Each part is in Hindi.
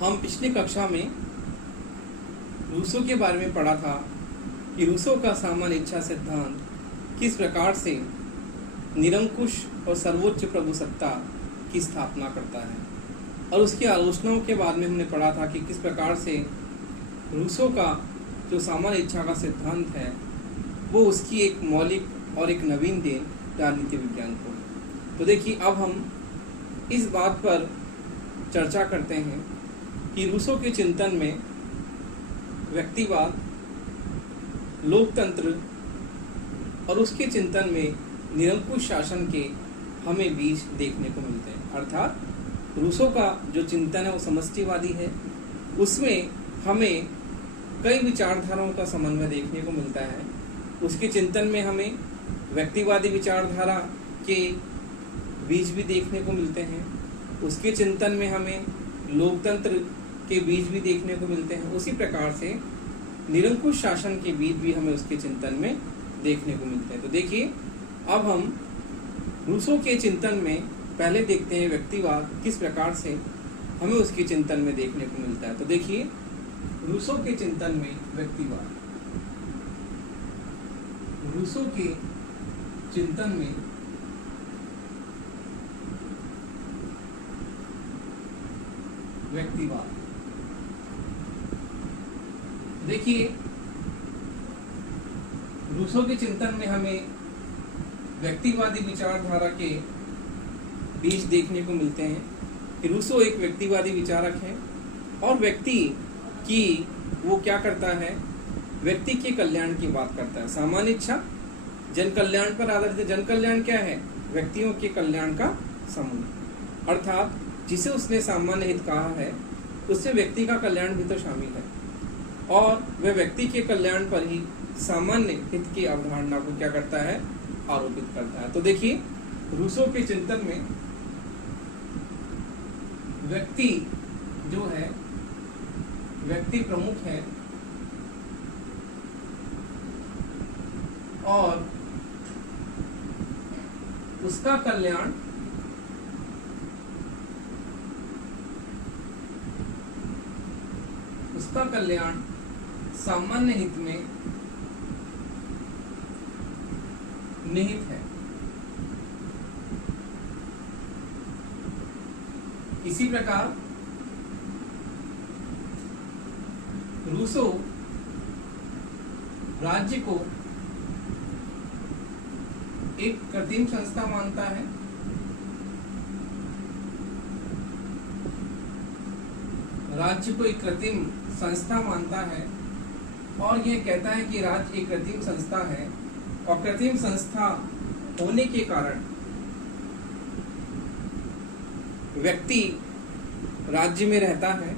हम पिछली कक्षा में रूसो के बारे में पढ़ा था कि रूसो का सामान्य इच्छा सिद्धांत किस प्रकार से निरंकुश और सर्वोच्च प्रभुसत्ता की स्थापना करता है, और उसकी आलोचनाओं के बाद में हमने पढ़ा था कि किस प्रकार से रूसो का जो सामान्य इच्छा का सिद्धांत है वो उसकी एक मौलिक और एक नवीन देन राजनीति विज्ञान को। तो देखिए, अब हम इस बात पर चर्चा करते हैं कि रूसो के चिंतन में व्यक्तिवाद, लोकतंत्र और उसके चिंतन में निरंकुश शासन के हमें बीज देखने को मिलते हैं। अर्थात रूसो का जो चिंतन है वो समष्टिवादी है, उसमें हमें कई विचारधाराओं का समन्वय देखने को मिलता है। उसके चिंतन में हमें व्यक्तिवादी विचारधारा के बीज भी देखने को मिलते हैं, उसके चिंतन में हमें लोकतंत्र के बीज भी देखने को मिलते हैं। उसी प्रकार से निरंकुश शासन के बीज भी हमें उसके चिंतन में देखने को मिलते हैं। तो देखिए, अब हम रूसो के चिंतन में पहले देखते हैं व्यक्तिवाद किस प्रकार से हमें उसके चिंतन में देखने को मिलता है। तो देखिए, रूसो के चिंतन में व्यक्तिवाद, रूसो के चिंतन में व्यक्तिवाद। देखिए, रूसो के चिंतन में हमें व्यक्तिवादी विचारधारा के बीज देखने को मिलते हैं कि रूसो एक व्यक्तिवादी विचारक है और व्यक्ति की वो क्या करता है, व्यक्ति के कल्याण की बात करता है। सामान्य इच्छा जन कल्याण पर आधारित है। जन कल्याण क्या है? व्यक्तियों के कल्याण का समूह। अर्थात जिसे उसने सामान्य हित कहा है उससे व्यक्ति का कल्याण भी तो शामिल है, और वह व्यक्ति के कल्याण पर ही सामान्य हित की अवधारणा को क्या करता है, आरोपित करता है। तो देखिए, रूसो के चिंतन में व्यक्ति जो है, व्यक्ति प्रमुख है और उसका कल्याण सामान्य हित में निहित है। इसी प्रकार रूसो राज्य को एक कृत्रिम संस्था मानता है, राज्य को एक कृत्रिम संस्था मानता है और यह कहता है कि राज्य एक कृत्रिम संस्था है, और कृत्रिम संस्था होने के कारण व्यक्ति राज्य में रहता है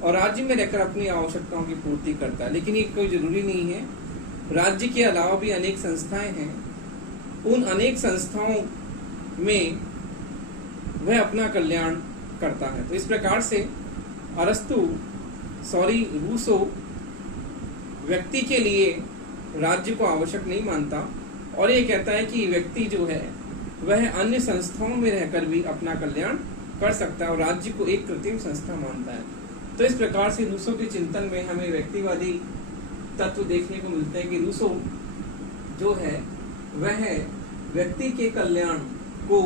और राज्य में रहकर अपनी आवश्यकताओं की पूर्ति करता है। लेकिन ये कोई जरूरी नहीं है, राज्य के अलावा भी अनेक संस्थाएं हैं, उन अनेक संस्थाओं में वह अपना कल्याण करता है। तो इस प्रकार से रूसो व्यक्ति के लिए राज्य को आवश्यक नहीं मानता और ये कहता है कि व्यक्ति जो है वह अन्य संस्थाओं में रहकर भी अपना कल्याण कर सकता है और राज्य को एक कृत्रिम संस्था मानता है। तो इस प्रकार से रूसो के चिंतन में हमें व्यक्तिवादी तत्व देखने को मिलते हैं कि रूसो जो है वह व्यक्ति के कल्याण को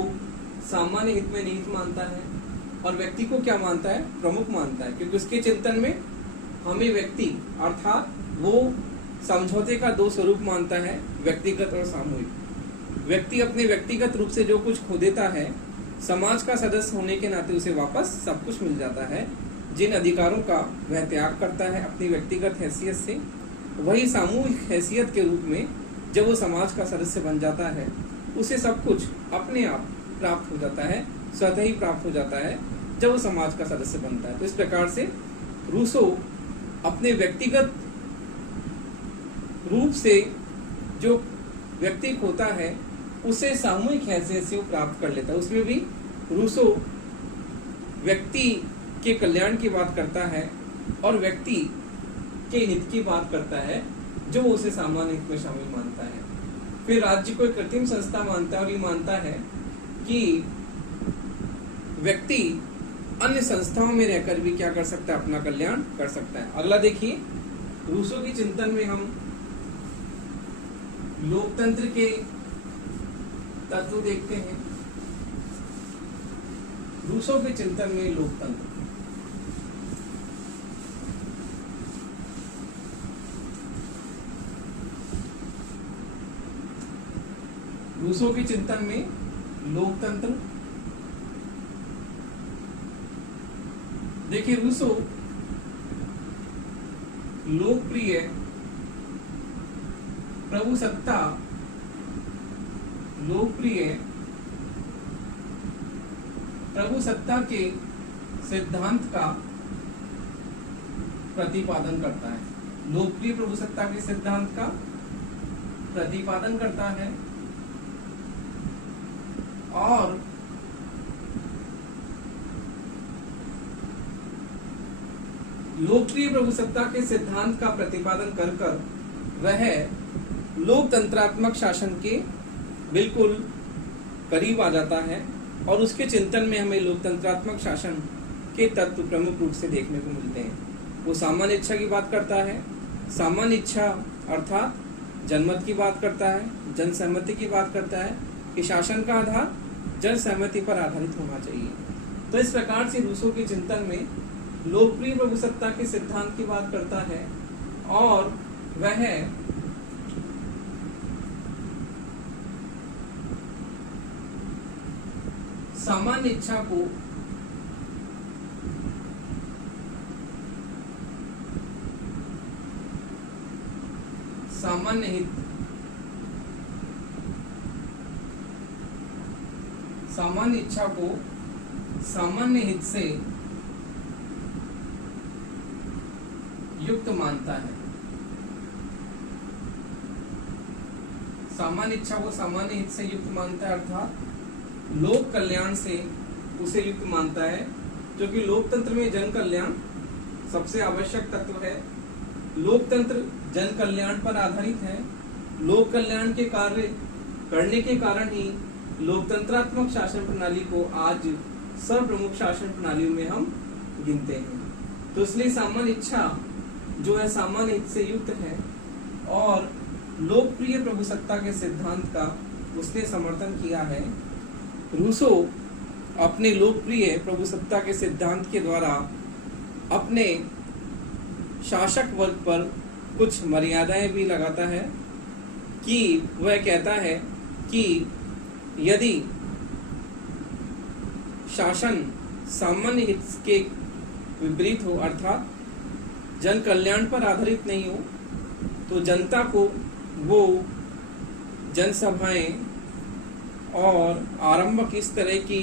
सामान्य हित में निहित मानता है और व्यक्ति को क्या मानता है, प्रमुख मानता है, क्योंकि उसके चिंतन में हमें व्यक्ति अर्थात वो समझौते का दो स्वरूप मानता है, व्यक्तिगत और सामूहिक। व्यक्ति अपने व्यक्तिगत रूप से जो कुछ खो देता है, समाज का सदस्य होने के नाते उसे वापस सब कुछ मिल जाता है। जिन अधिकारों का वह त्याग करता है अपनी व्यक्तिगत हैसियत से, वही सामूहिक हैसियत के रूप में जब वो समाज का सदस्य बन जाता है उसे सब कुछ अपने आप प्राप्त हो जाता है, स्वतः ही प्राप्त हो जाता है जब वो समाज का सदस्य बनता है। तो इस प्रकार से रूसो अपने व्यक्तिगत रूप से जो व्यक्ति खोता है उसे सामूहिक हैसियत से वो प्राप्त कर लेता है। उसमें भी रूसो व्यक्ति के कल्याण की बात करता है और व्यक्ति के हित की बात करता है जो उसे सामान्य हित में शामिल मानता है। फिर राज्य को एक कृत्रिम संस्था मानता है और ये मानता है कि व्यक्ति अन्य संस्थाओं में रहकर भी क्या कर सकता है, अपना कल्याण कर सकता है। अगला देखिए, रूसो के चिंतन में हम लोकतंत्र के तत्व देखते हैं। रूसो के चिंतन में लोकतंत्र, रूसो के चिंतन में लोकतंत्र। देखिए, रूसो लोकप्रिय प्रभुसत्ता, लोकप्रिय प्रभुसत्ता के सिद्धांत का प्रतिपादन करता है। लोकप्रिय प्रभुसत्ता के सिद्धांत का प्रतिपादन करता है और लोकप्रिय प्रभुसत्ता के सिद्धांत का प्रतिपादन कर कर वह लोकतंत्रात्मक शासन के बिल्कुल करीब आ जाता है और उसके चिंतन में हमें लोकतंत्रात्मक शासन के तत्व प्रमुख रूप से देखने को मिलते हैं। वो सामान्य इच्छा की बात करता है, सामान्य इच्छा अर्थात जनमत की बात करता है, जन सहमति की बात करता है कि शासन का आधार जन सहमति पर आधारित होना चाहिए। तो इस प्रकार से रूसो के चिंतन में लोकप्रिय प्रभुसत्ता के सिद्धांत की बात करता है और वह सामान्य इच्छा को सामान्य हित, सामान्य इच्छा को सामान्य हित से युक्त मानता है। सामान्य इच्छा को सामान्य हित से युक्त मानता है अर्थात लोक कल्याण से उसे युक्त मानता है, क्योंकि लोकतंत्र में जन कल्याण सबसे आवश्यक तत्व है। लोकतंत्र जन कल्याण पर आधारित है। लोक कल्याण के कार्य करने के कारण ही लोकतंत्रात्मक शासन प्रणाली को आज सर्वप्रमुख शासन प्रणालियों में हम गिनते हैं। तो इसलिए सामान्य इच्छा जो है सामान्य हित से युक्त है और लोकप्रिय प्रभुसत्ता के सिद्धांत का उसने समर्थन किया है। रूसो अपने लोकप्रिय प्रभुसत्ता के सिद्धांत के द्वारा अपने शासक वर्ग पर कुछ मर्यादाएं भी लगाता है कि वह कहता है कि यदि शासन सामान्य हित के विपरीत हो अर्थात जन कल्याण पर आधारित नहीं हो तो जनता को वो जनसभाएं और आरंभक इस तरह की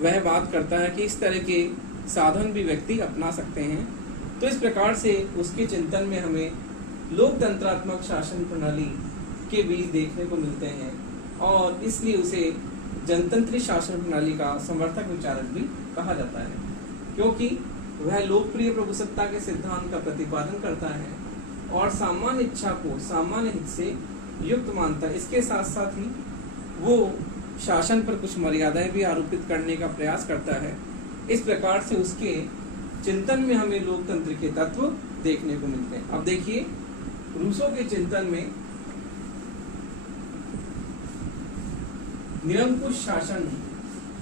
वह बात करता है कि इस तरह के साधन भी व्यक्ति अपना सकते हैं। तो इस प्रकार से उसके चिंतन में हमें लोकतंत्रात्मक शासन प्रणाली के बीज देखने को मिलते हैं और इसलिए उसे जनतंत्री शासन प्रणाली का समर्थक विचारक भी कहा जाता है, क्योंकि वह लोकप्रिय प्रभुसत्ता के सिद्धांत का प्रतिपादन करता है और सामान्य इच्छा को सामान्य हित से युक्त मानता है। इसके साथ साथ ही वो शासन पर कुछ मर्यादाएं भी आरोपित करने का प्रयास करता है। इस प्रकार से उसके चिंतन में हमें लोकतंत्र के तत्व देखने को मिलते हैं। अब देखिए, रूसो के चिंतन में निरंकुश शासन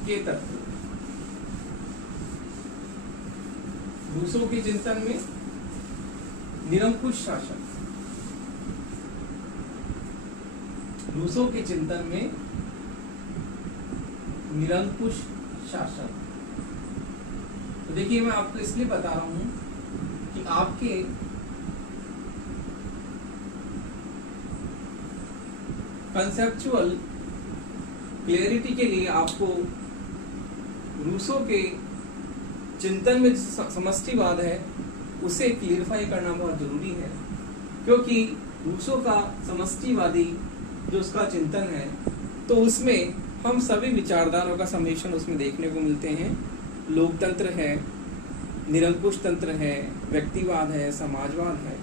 के तत्व, रूसो के चिंतन में निरंकुश शासन, रूसो के चिंतन में निरंकुश शासन। तो देखिए, मैं आपको इसलिए बता रहा हूं कि आपके कंसेप्चुअल क्लियरिटी के लिए आपको रूसो के चिंतन में समष्टिवाद है उसे क्लियरिफाई करना बहुत जरूरी है, क्योंकि रूसो का समष्टिवादी जो उसका चिंतन है तो उसमें हम सभी विचारधाराओं का समेशन उसमें देखने को मिलते हैं। लोकतंत्र है, निरंकुश तंत्र है, व्यक्तिवाद है, समाजवाद है,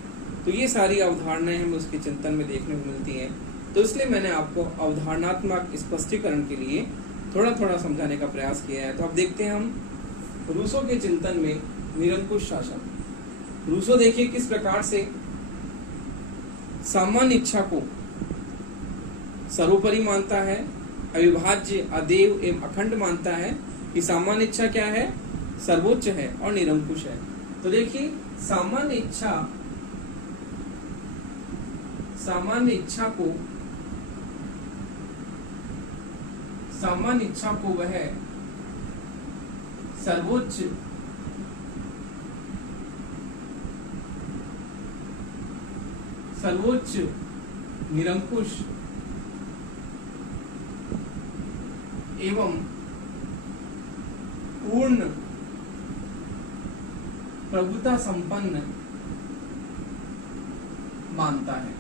तो ये सारी अवधारणाएं हमें उसके चिंतन में देखने को मिलती हैं। तो इसलिए मैंने आपको अवधारणात्मक स्पष्टीकरण के लिए थोड़ा थोड़ा समझाने का प्रयास किया है। तो अब देखते हैं हम रूसो के चिंतन में निरंकुश शासन। रूसो देखिए किस प्रकार से सामान्य इच्छा को सर्वोपरि मानता है, अविभाज्य, अदेव एवं अखंड मानता है कि सामान्य इच्छा क्या है, सर्वोच्च है और निरंकुश है। तो देखिए सामान्य इच्छा को वह सर्वोच्च निरंकुश एवं पूर्ण प्रभुता संपन्न मानता है।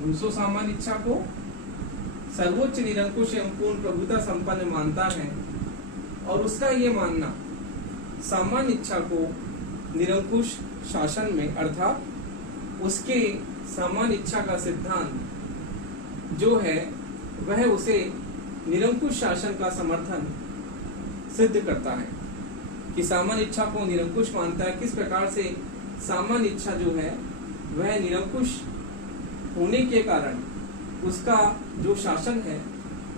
रूसो सामान्य इच्छा को सर्वोच्च निरंकुश एवं पूर्ण प्रभुता संपन्न मानता है और उसका ये मानना सामान्य इच्छा को निरंकुश शासन में, अर्थात उसके सामान्य इच्छा का सिद्धांत जो है वह उसे निरंकुश शासन का समर्थन सिद्ध करता है कि सामान्य इच्छा को निरंकुश मानता है। किस प्रकार से सामान्य इच्छा जो है वह निरंकुश होने के कारण उसका जो शासन है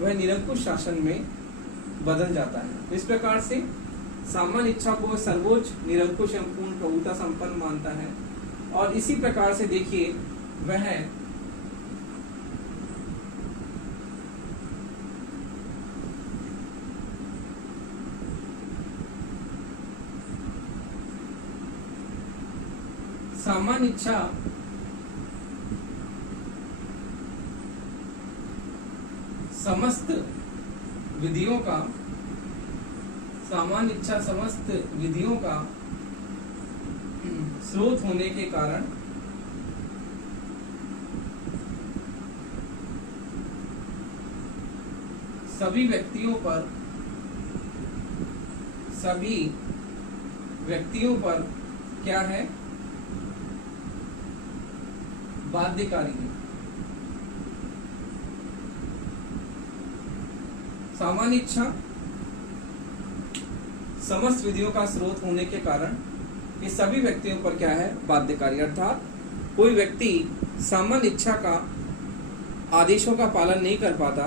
वह निरंकुश शासन में बदल जाता है। इस प्रकार से सामान्य इच्छा को सर्वोच्च निरंकुश एवं पूर्ण प्रभुता संपन्न मानता है और इसी प्रकार से देखिए वह सामान्य इच्छा समस्त विधियों का स्रोत होने के कारण सभी व्यक्तियों पर क्या है, बाध्यकारी है। सामान्य इच्छा समस्त विधियों का स्रोत होने के कारण ये सभी व्यक्तियों पर क्या है, बाध्यकारी, अर्थात कोई व्यक्ति सामान्य इच्छा का आदेशों का पालन नहीं कर पाता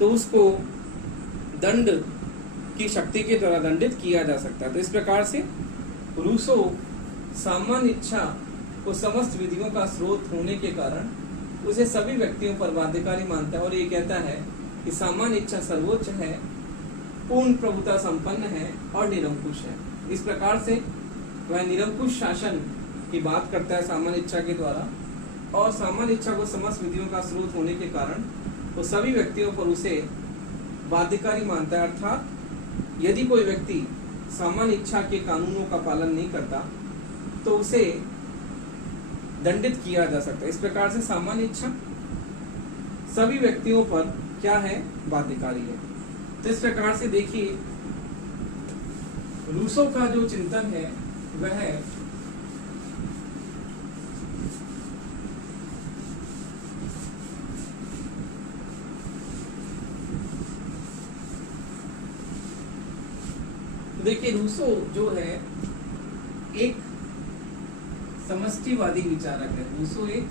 तो उसको दंड की शक्ति के द्वारा दंडित किया जा सकता है। तो इस प्रकार से रूसो सामान्य इच्छा को समस्त विधियों का स्रोत होने के कारण उसे सभी व्यक्तियों पर बाध्यकारी मानता है और ये कहता है कि सामान्य इच्छा सर्वोच्च है, पूर्ण प्रभुता संपन्न है और निरंकुश है। इस प्रकार से वह निरंकुश शासन की बात करता है सामान्य इच्छा के द्वारा और सामान्य इच्छा को समस्त विधियों का स्रोत होने के कारण वो सभी व्यक्तियों पर उसे बाध्यकारी मानता है, अर्थात यदि कोई व्यक्ति सामान्य इच्छा के कानूनों का पालन नहीं करता तो उसे दंडित किया जा सकता है। इस प्रकार से सामान्य इच्छा सभी व्यक्तियों पर क्या है, बाध्यकारी है। तो इस प्रकार से देखिए रूसो का जो चिंतन है वह देखिए रूसो जो है एक समष्टिवादी विचारक है। रूसो एक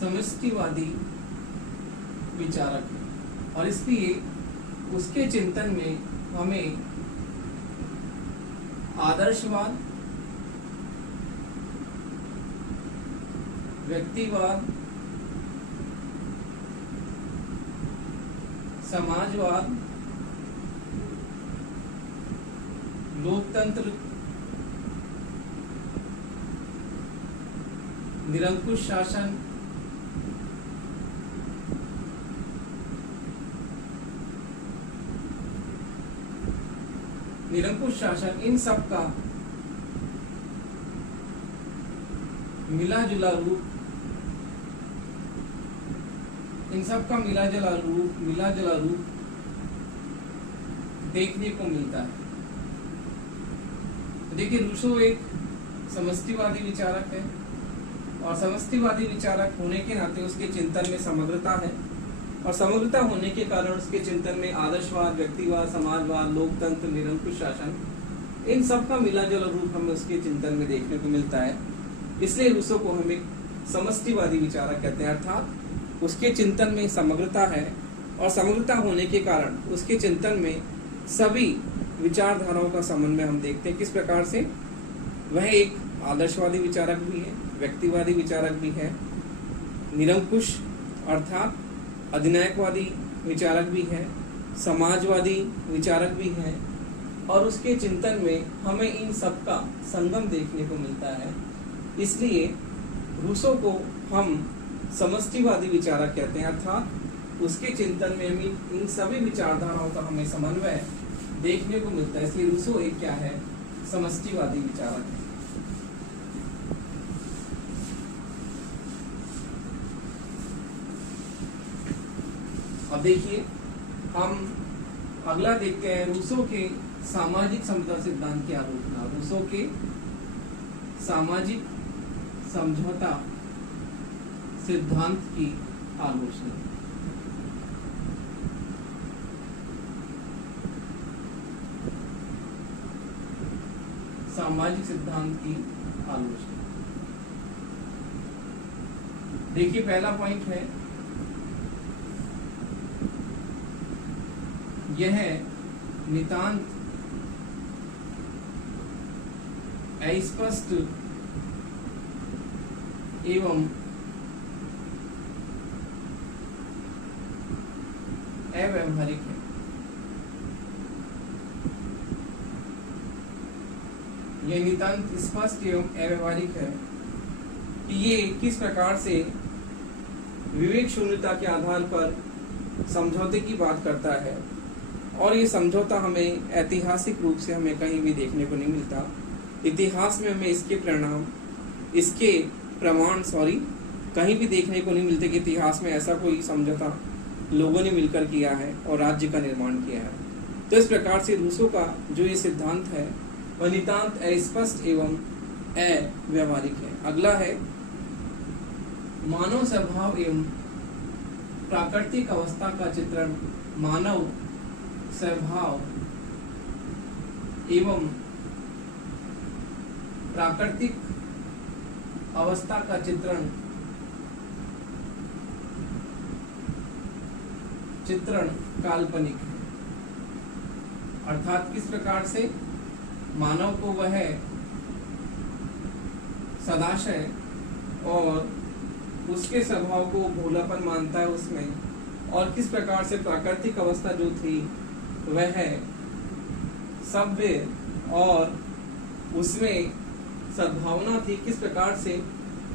समष्टिवादी विचारक है और इसलिए उसके चिंतन में हमें आदर्शवाद, व्यक्तिवाद, समाजवाद, लोकतंत्र, निरंकुश शासन, इन सब का मिला जुला रूप, देखने को मिलता है। देखिए रूसो एक समष्टिवादी विचारक है और समष्टिवादी विचारक होने के नाते उसके चिंतन में समग्रता है और समग्रता होने के कारण उसके चिंतन में आदर्शवाद, व्यक्तिवाद, समाजवाद, लोकतंत्र, निरंकुश शासन, इन सब का मिला जुला रूप हमें उसके चिंतन में देखने को मिलता है। इसलिए रूसो को हम एक समष्टिवादी विचारक कहते हैं, अर्थात उसके चिंतन में समग्रता है और समग्रता होने के कारण उसके चिंतन में सभी विचारधाराओं का समन्वय हम देखते हैं। किस प्रकार से वह एक आदर्शवादी विचारक भी है, व्यक्तिवादी विचारक भी है, निरंकुश अर्थात अधिनायकवादी विचारक भी है, समाजवादी विचारक भी है, और उसके चिंतन में हमें इन सब का संगम देखने को मिलता है। इसलिए रूसो को हम समष्टिवादी विचारक कहते हैं, अर्थात उसके चिंतन में हम इन सभी विचारधाराओं का हमें समन्वय देखने को मिलता है। इसलिए रूसो एक क्या है, समष्टिवादी विचारक है। अब देखिए हम अगला देखते हैं रूसो के सामाजिक समझौता सिद्धांत की आलोचना। रूसो के सामाजिक समझौता सिद्धांत की आलोचना। सामाजिक सिद्धांत की आलोचना। देखिए पहला पॉइंट है, यह नितांत अस्पष्ट एवं अव्यावहारिक है। यह नितांत स्पष्ट एवं अव्यावहारिक है कि ये किस प्रकार से विवेक शून्यता के आधार पर समझौते की बात करता है, और ये समझौता हमें ऐतिहासिक रूप से हमें कहीं भी देखने को नहीं मिलता। इतिहास में हमें इसके प्रमाण कहीं भी देखने को नहीं मिलते कि इतिहास में ऐसा कोई समझौता लोगों ने मिलकर किया है और राज्य का निर्माण किया है। तो इस प्रकार से रूसो का जो ये सिद्धांत है वह नितांत अस्पष्ट एवं अव्यावहारिक है। अगला है मानव स्वभाव एवं प्राकृतिक अवस्था का चित्रण। मानव स्वभाव एवं प्राकृतिक अवस्था का चित्रण काल्पनिक है। अर्थात किस प्रकार से मानव को वह सदाशय और उसके स्वभाव को भोलापन मानता है उसमें, और किस प्रकार से प्राकृतिक अवस्था जो थी वह सभ्य और उसमें सद्भावना थी, किस प्रकार से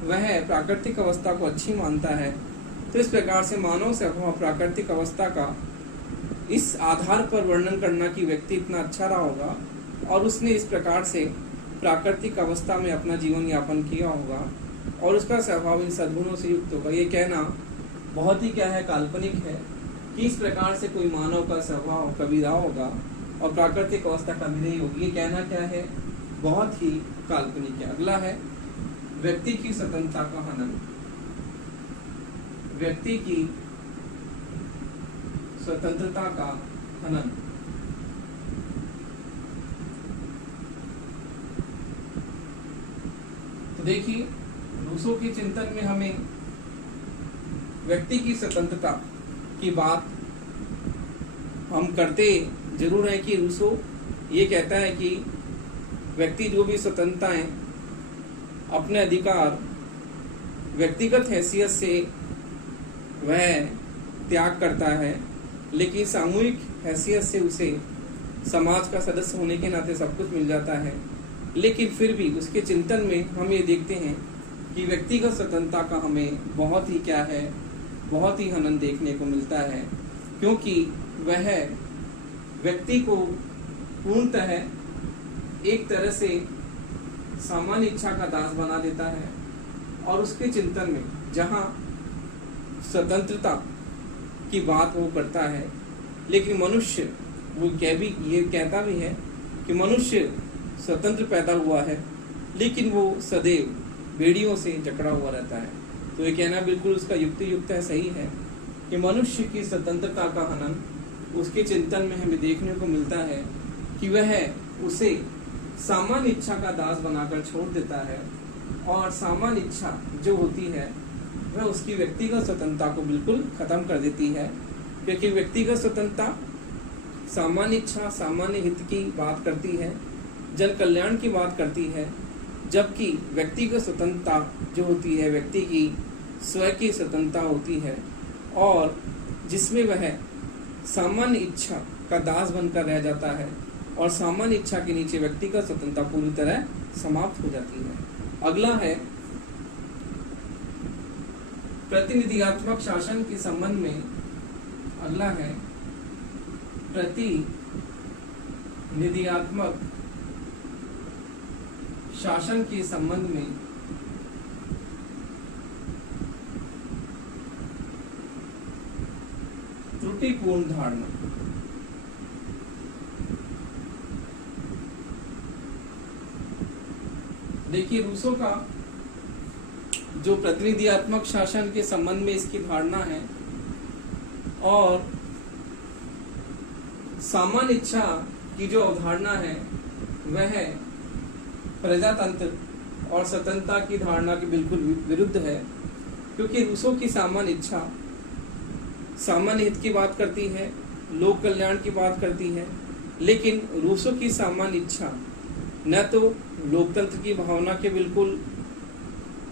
वह प्राकृतिक अवस्था को अच्छी मानता है। तो इस प्रकार से मानव स्वभाव प्राकृतिक अवस्था का इस आधार पर वर्णन करना कि व्यक्ति इतना अच्छा रहा होगा और उसने इस प्रकार से प्राकृतिक अवस्था में अपना जीवन यापन किया होगा और उसका स्वभाव इन सद्गुणों से युक्त होगा, ये कहना बहुत ही क्या है, काल्पनिक है कि इस प्रकार से कोई मानव का स्वभाव कभी रहा होगा और प्राकृतिक अवस्था कभी नहीं होगी। ये कहना क्या है, बहुत ही काल्पनिक है। अगला है व्यक्ति की स्वतंत्रता का हनन। व्यक्ति की स्वतंत्रता का हनन। तो देखिए रूसो के चिंतन में हमें व्यक्ति की स्वतंत्रता की बात हम करते जरूर है कि रूसो ये कहता है कि व्यक्ति जो भी स्वतंत्रताएं अपने अधिकार व्यक्तिगत हैसियत से वह त्याग करता है, लेकिन सामूहिक हैसियत से उसे समाज का सदस्य होने के नाते सब कुछ मिल जाता है। लेकिन फिर भी उसके चिंतन में हम ये देखते हैं कि व्यक्तिगत स्वतंत्रता का हमें बहुत ही क्या है, बहुत ही हनन देखने को मिलता है, क्योंकि वह व्यक्ति को पूर्णतः एक तरह से सामान्य इच्छा का दास बना देता है और उसके चिंतन में जहाँ स्वतंत्रता की बात वो करता है, लेकिन मनुष्य वो ये कहता भी है कि मनुष्य स्वतंत्र पैदा हुआ है लेकिन वो सदैव बेड़ियों से जकड़ा हुआ रहता है। तो ये कहना बिल्कुल उसका युक्ति युक्त है, सही है। कि मनुष्य की स्वतंत्रता का हनन उसके चिंतन में हमें देखने को मिलता है कि वह उसे सामान्य इच्छा का दास बनाकर छोड़ देता है, और सामान्य इच्छा जो होती है वह उसकी व्यक्तिगत स्वतंत्रता को बिल्कुल खत्म कर देती है, क्योंकि व्यक्तिगत स्वतंत्रता सामान्य इच्छा सामान्य हित की बात करती है, जन कल्याण की बात करती है, जबकि व्यक्तिगत स्वतंत्रता जो होती है व्यक्ति की स्वयं की स्वतंत्रता होती है, और जिसमें वह सामान्य इच्छा का दास बनकर रह जाता है, और सामान्य इच्छा के नीचे व्यक्तिगत स्वतंत्रता पूरी तरह समाप्त हो जाती है। अगला है प्रतिनिधियात्मक शासन के संबंध में। अगला है प्रतिनिधियात्मक शासन के संबंध में त्रुटिपूर्ण धारणा। देखिए, रूसो का जो प्रतिनिधियात्मक शासन के संबंध में इसकी धारणा है, और सामान्य इच्छा की जो अवधारणा है वह प्रजातंत्र और स्वतंत्रता की धारणा के बिल्कुल विरुद्ध है, क्योंकि रूसो की सामान्य इच्छा सामान्य हित की बात करती है, लोक कल्याण की बात करती है, लेकिन रूसो की सामान्य इच्छा न तो लोकतंत्र की भावना के बिल्कुल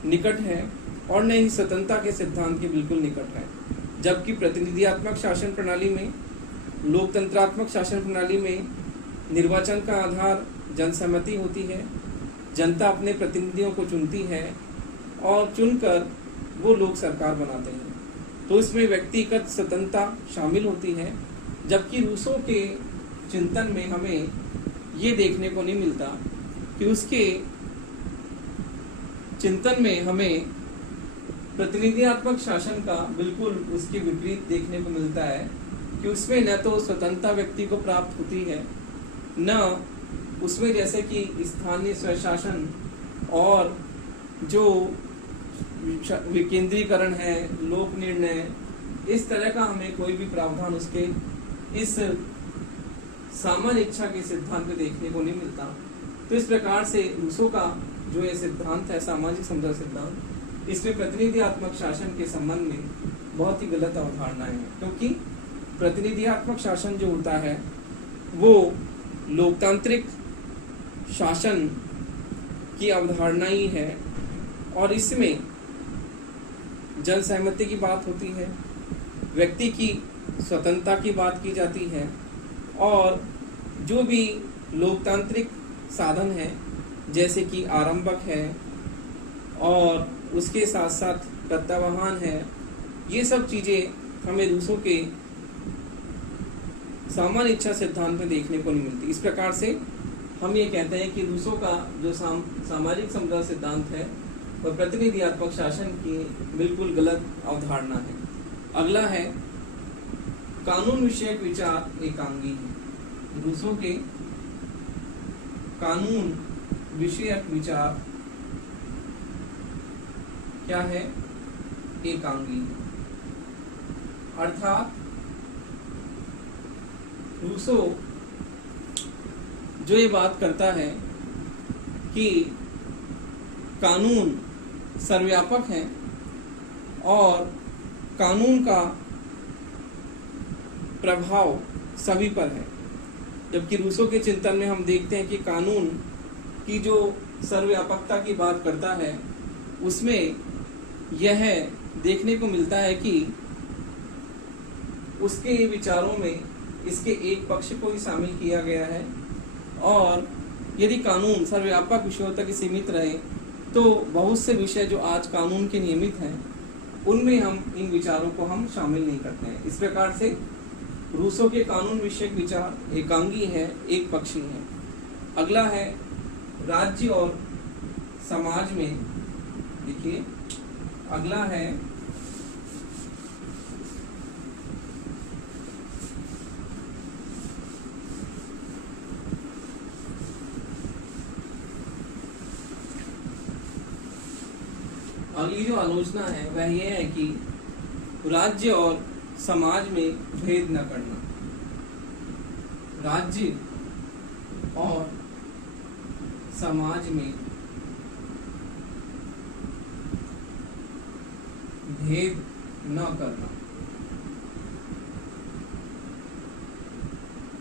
निकट है और न ही स्वतंत्रता के सिद्धांत के बिल्कुल निकट है। जबकि प्रतिनिधियात्मक शासन प्रणाली में, लोकतंत्रात्मक शासन प्रणाली में निर्वाचन का आधार जनसम्मति होती है, जनता अपने प्रतिनिधियों को चुनती है और चुनकर वो लोग सरकार बनाते हैं, तो इसमें व्यक्तिगत स्वतंत्रता शामिल होती है। जबकि रूसो के चिंतन में हमें ये देखने को नहीं मिलता कि उसके चिंतन में हमें प्रतिनिधियात्मक शासन का बिल्कुल उसके विपरीत देखने को मिलता है कि उसमें न तो स्वतंत्रता व्यक्ति को प्राप्त होती है, न उसमें जैसे कि स्थानीय स्वशासन और जो विकेंद्रीकरण है, लोक निर्णय, इस तरह का हमें कोई भी प्रावधान उसके इस सामान्य इच्छा के सिद्धांत में देखने को नहीं मिलता। तो इस प्रकार से रूसो का जो ये सिद्धांत है, सामाजिक समझौता सिद्धांत, इसमें प्रतिनिधियात्मक शासन के संबंध में बहुत ही गलत अवधारणा है, क्योंकि प्रतिनिधियात्मक शासन जो होता है वो लोकतांत्रिक शासन की अवधारणा ही है, और इसमें जन सहमति की बात होती है, व्यक्ति की स्वतंत्रता की बात की जाती है, और जो भी लोकतांत्रिक साधन है जैसे कि आरंभक है और उसके साथ साथ प्रत्यावाहन है, ये सब चीज़ें हमें रूसो के सामान्य इच्छा सिद्धांत में देखने को नहीं मिलती। इस प्रकार से हम ये कहते हैं कि रूसो का जो सामाजिक समझौता सिद्धांत है वह प्रतिनिधियात्मक शासन की बिल्कुल गलत अवधारणा है। अगला है कानून विषयक विचार एकांगी है। रूसो के कानून विषयक विचार क्या है? एकांगी। अर्थात रूसो जो ये बात करता है कि कानून सर्वव्यापक है और कानून का प्रभाव सभी पर है, जबकि रूसो के चिंतन में हम देखते हैं कि कानून की जो सर्वव्यापकता की बात करता है उसमें यह देखने को मिलता है कि उसके विचारों में इसके एक पक्ष को ही शामिल किया गया है, और यदि कानून सर्वव्यापक विषयों तक सीमित रहे तो बहुत से विषय जो आज कानून के नियमित हैं उनमें हम इन विचारों को हम शामिल नहीं करते हैं। इस प्रकार से रूसो के कानून विषयक विचार एकांगी है, एक पक्षी है। अगला है राज्य और समाज में। देखिए, अगला है अगली जो आलोचना है वह यह है कि राज्य और समाज में भेद न करना। राज्य और समाज में भेद न करना।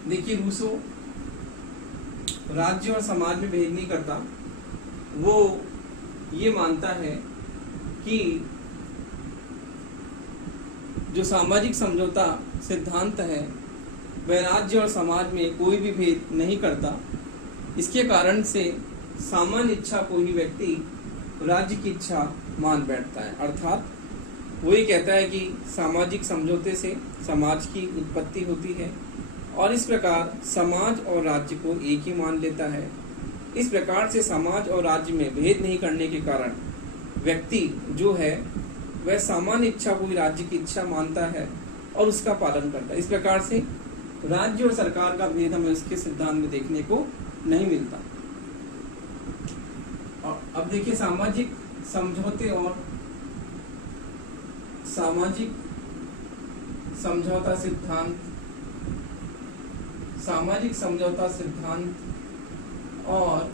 देखिए, रूसो राज्य और समाज में भेद नहीं करता। वो ये मानता है कि जो सामाजिक समझौता सिद्धांत है वह राज्य और समाज में कोई भी भेद नहीं करता। इसके कारण से सामान्य इच्छा को ही व्यक्ति राज्य की इच्छा मान बैठता है। अर्थात वो ये कहता है कि सामाजिक समझौते से समाज की उत्पत्ति होती है और इस प्रकार समाज और राज्य को एक ही मान लेता है। इस प्रकार से समाज और राज्य में भेद नहीं करने के कारण व्यक्ति जो है वह सामान्य इच्छा को ही राज्य की इच्छा मानता है और उसका पालन करता है। इस प्रकार से राज्य और सरकार का भेद हमें उसके सिद्धांत में देखने को नहीं मिलता। और अब देखिए, सामाजिक समझौते और सामाजिक समझौता सिद्धांत, सामाजिक समझौता सिद्धांत और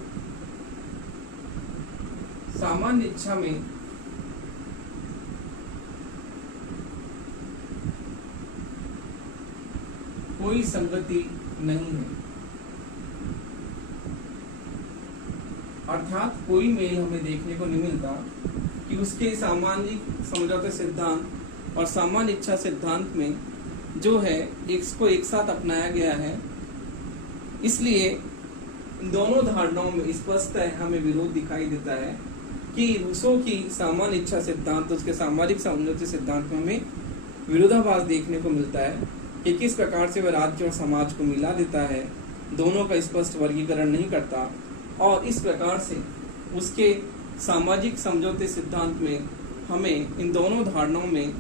सामान्य इच्छा में कोई संगति नहीं है। अर्थात कोई मेल हमें देखने को नहीं मिलता कि उसके सामाजिक समझौते सिद्धांत और सामान्य इच्छा सिद्धांत में जो है इसको एक साथ अपनाया गया है। इसलिए दोनों धारणाओं में स्पष्ट हमें विरोध दिखाई देता है कि रूसो की सामान्य इच्छा सिद्धांत उसके सामाजिक समझौते सिद्धांत में हमें विरोधाभास देखने को मिलता है कि किस प्रकार से वह राज्य और समाज को मिला देता है, दोनों का स्पष्ट वर्गीकरण नहीं करता और इस प्रकार से उसके सामाजिक समझौते सिद्धांत में हमें इन दोनों धारणाओं में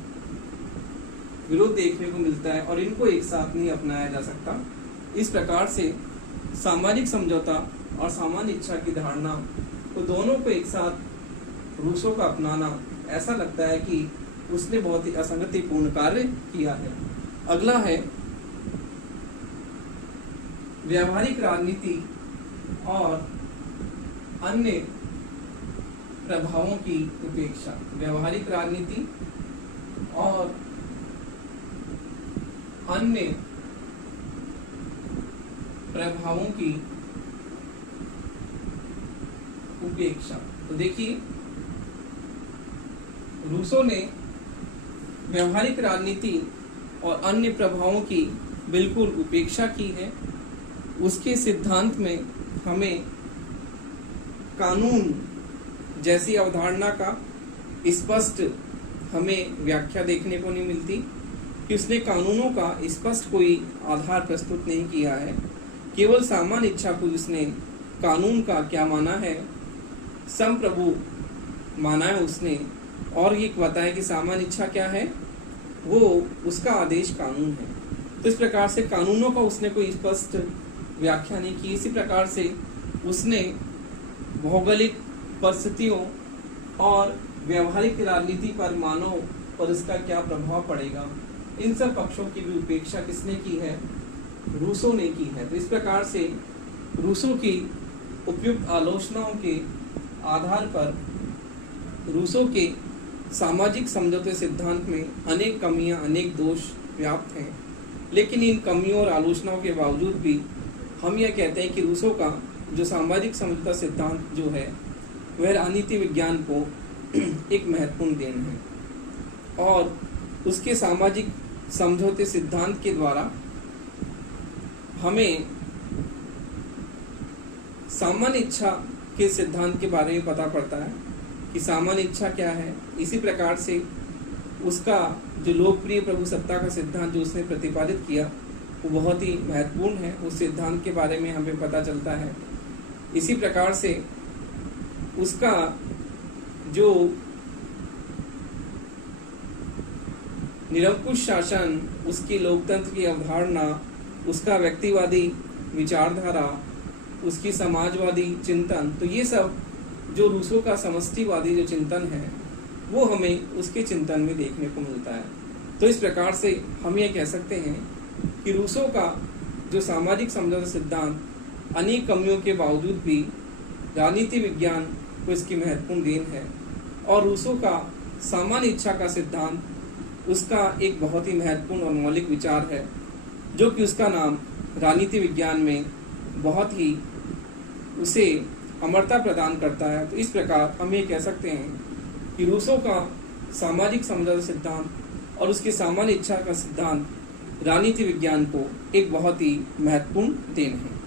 विरोध देखने को मिलता है और इनको एक साथ नहीं अपनाया जा सकता। इस प्रकार से सामाजिक समझौता और सामान्य इच्छा की धारणा तो दोनों को एक साथ रूसो का अपनाना ऐसा लगता है कि उसने बहुत ही असंगतिपूर्ण कार्य किया है। अगला है व्यावहारिक राजनीति और अन्य प्रभावों की उपेक्षा। व्यावहारिक राजनीति और अन्य प्रभावों की उपेक्षा। तो देखिए, रूसो ने व्यावहारिक राजनीति और अन्य प्रभावों की बिल्कुल उपेक्षा की है। उसके सिद्धांत में हमें कानून जैसी अवधारणा का स्पष्ट हमें व्याख्या देखने को नहीं मिलती कि उसने कानूनों का स्पष्ट कोई आधार प्रस्तुत नहीं किया है। केवल सामान्य इच्छा को उसने कानून का क्या माना है, संप्रभु माना है उसने, और ये बताया कि सामान्य इच्छा क्या है, वो उसका आदेश कानून है। तो इस प्रकार से कानूनों का उसने कोई स्पष्ट व्याख्या नहीं की। इसी प्रकार से उसने भौगोलिक परिस्थितियों और व्यवहारिक राजनीति पर मानव पर इसका क्या प्रभाव पड़ेगा, इन सब पक्षों की भी उपेक्षा किसने की है, रूसो ने की है। तो इस प्रकार से रूसो की उपयुक्त आलोचनाओं के आधार पर रूसो के सामाजिक समझौते सिद्धांत में अनेक कमियां, अनेक दोष व्याप्त हैं। लेकिन इन कमियों और आलोचनाओं के बावजूद भी हम यह कहते हैं कि रूसो का जो सामाजिक समझौता सिद्धांत जो है वह राजनीति विज्ञान को एक महत्वपूर्ण देन है और उसके सामाजिक समझौते सिद्धांत के द्वारा हमें सामान्य इच्छा के सिद्धांत के बारे में पता पड़ता है कि सामान्य इच्छा क्या है। इसी प्रकार से उसका जो लोकप्रिय प्रभुसत्ता का सिद्धांत जो उसने प्रतिपादित किया वो बहुत ही महत्वपूर्ण है। उस सिद्धांत के बारे में हमें पता चलता है। इसी प्रकार से उसका जो निरंकुश शासन, उसकी लोकतंत्र की अवधारणा, उसका व्यक्तिवादी विचारधारा, उसकी समाजवादी चिंतन, तो ये सब जो रूसो का समष्टिवादी जो चिंतन है वो हमें उसके चिंतन में देखने को मिलता है। तो इस प्रकार से हम ये कह सकते हैं कि रूसो का जो सामाजिक समझौता सिद्धांत अनेक कमियों के बावजूद भी राजनीति विज्ञान को इसकी महत्वपूर्ण देन है, और रूसो का सामान्य इच्छा का सिद्धांत उसका एक बहुत ही महत्वपूर्ण और मौलिक विचार है, जो कि उसका नाम राजनीति विज्ञान में बहुत ही उसे अमरता प्रदान करता है। तो इस प्रकार हम ये कह सकते हैं कि रूसो का सामाजिक समझौता सिद्धांत और उसकी सामान्य इच्छा का सिद्धांत राजनीति विज्ञान को एक बहुत ही महत्वपूर्ण देन है।